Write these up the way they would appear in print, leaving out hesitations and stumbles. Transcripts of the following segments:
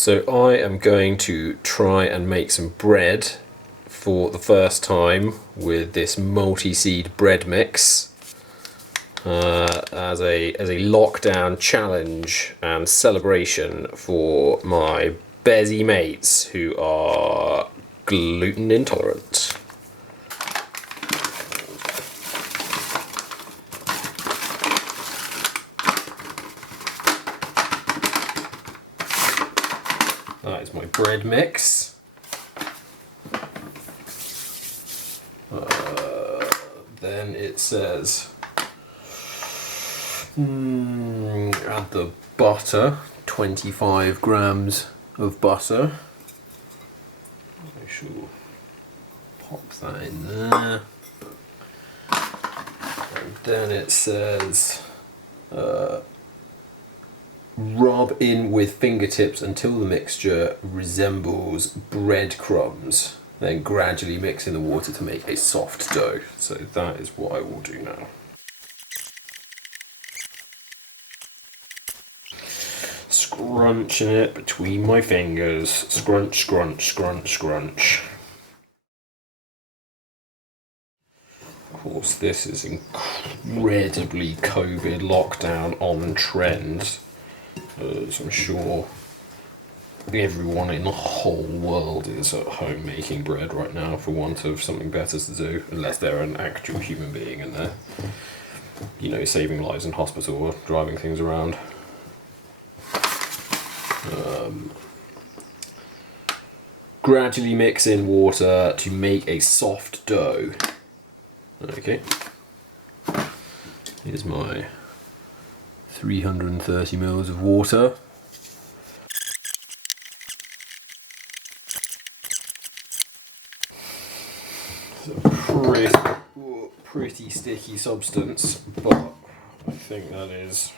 So I am going to try and make some bread for the first time with this multi-seed bread mix as a lockdown challenge and celebration for my Bezzy mates who are gluten intolerant. That is my bread mix. Then it says add the butter, 25 grams of butter. I shall pop that in there. And then it says rub in with fingertips until the mixture resembles breadcrumbs. Then gradually mix in the water to make a soft dough. So that is what I will do now. Scrunching it between my fingers. Scrunch, scrunch, scrunch, scrunch. Of course, this is incredibly COVID lockdown on trend. As I'm sure everyone in the whole world is at home making bread right now for want of something better to do, unless they're an actual human being and they're, you know, saving lives in hospital or driving things around. Gradually mix in water to make a soft dough. Okay. Here's my 330 mils of water. It's a pretty sticky substance, but I think that is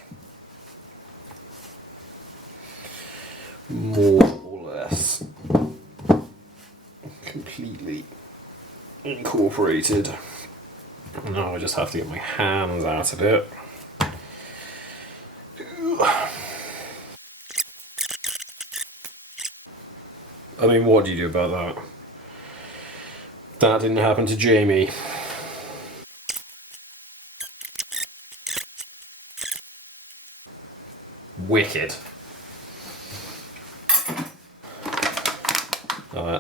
more or less completely incorporated. Now I just have to get my hands out of it. I mean, what do you do about that? That didn't happen to Jamie. Wicked.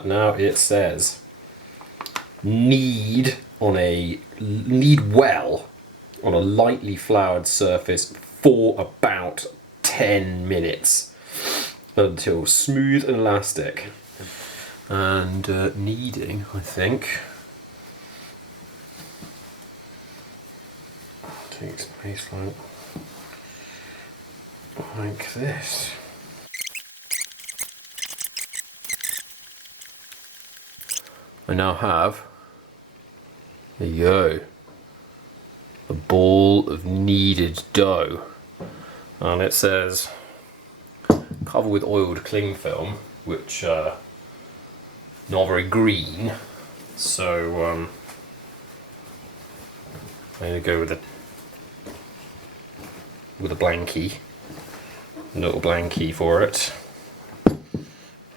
Now it says knead well on a lightly floured surface for about 10 minutes until smooth and elastic. And kneading, I think, takes place like this. I now have, there you go, a ball of kneaded dough, and it says cover with oiled cling film, which not very green, so I'm going to go with a blankie, a little blankie for it. I'm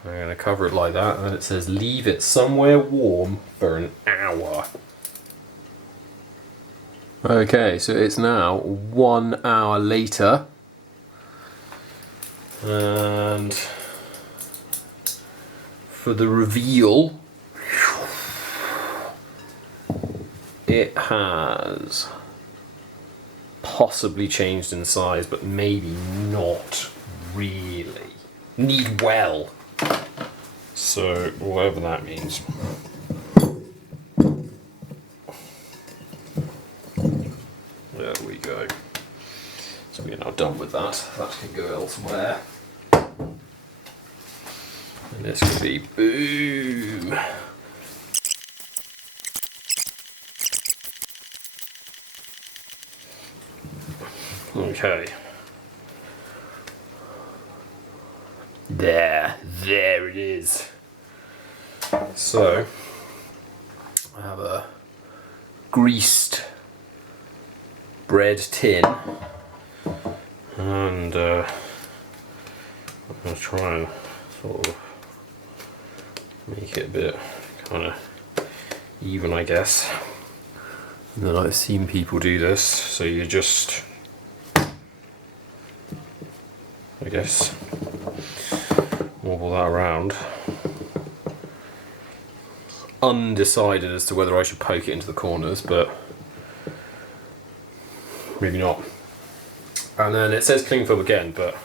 going to cover it like that, and then it says leave it somewhere warm for an hour. Okay, so it's now 1 hour later, and for the reveal, it has possibly changed in size, but maybe not really. Knead well. So, whatever that means. There we go. So we are now done with that. That can go elsewhere. And this can be boom. Okay. There it is. So, I have a greased bread tin, and I'm going to try and sort of make it a bit kind of even, I guess. And then I've seen people do this, so you just, I guess, wobble that around. Undecided as to whether I should poke it into the corners, but maybe not. And then it says cling film again, but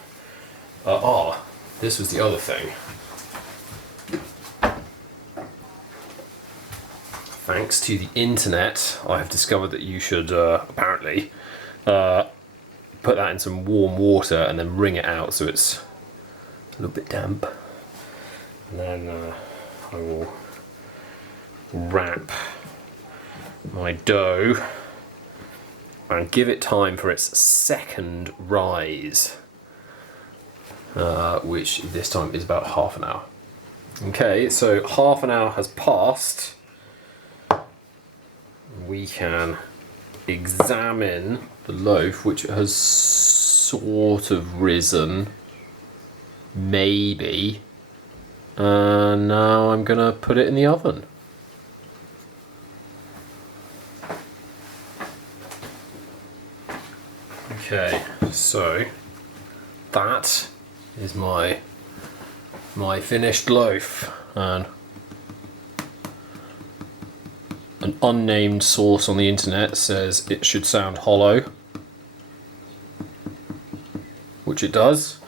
this was the other thing. Thanks to the internet, I have discovered that you should apparently put that in some warm water and then wring it out so it's a little bit damp. And then I will wrap my dough and give it time for its second rise, which this time is about half an hour. Okay, so half an hour has passed. We can examine the loaf, which has sort of risen, maybe, and now I'm gonna put it in the oven. Okay, so that is my finished loaf, and an unnamed source on the internet says it should sound hollow, which it does.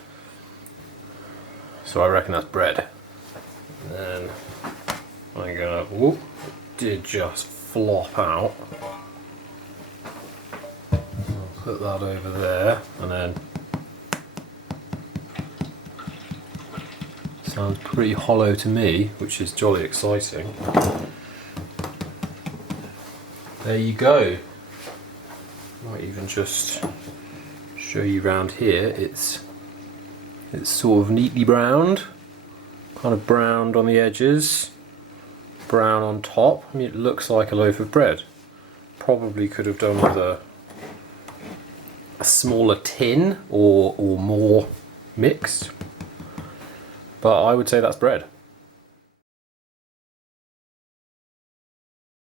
So I reckon that's bread. And then I'm gonna, whoop, it did just flop out. I'll put that over there, and then sounds pretty hollow to me, which is jolly exciting. There you go. Might even just show you round here. It's sort of neatly browned, kind of browned on the edges, brown on top. I mean, it looks like a loaf of bread. Probably could have done with a smaller tin or more mixed, but I would say that's bread.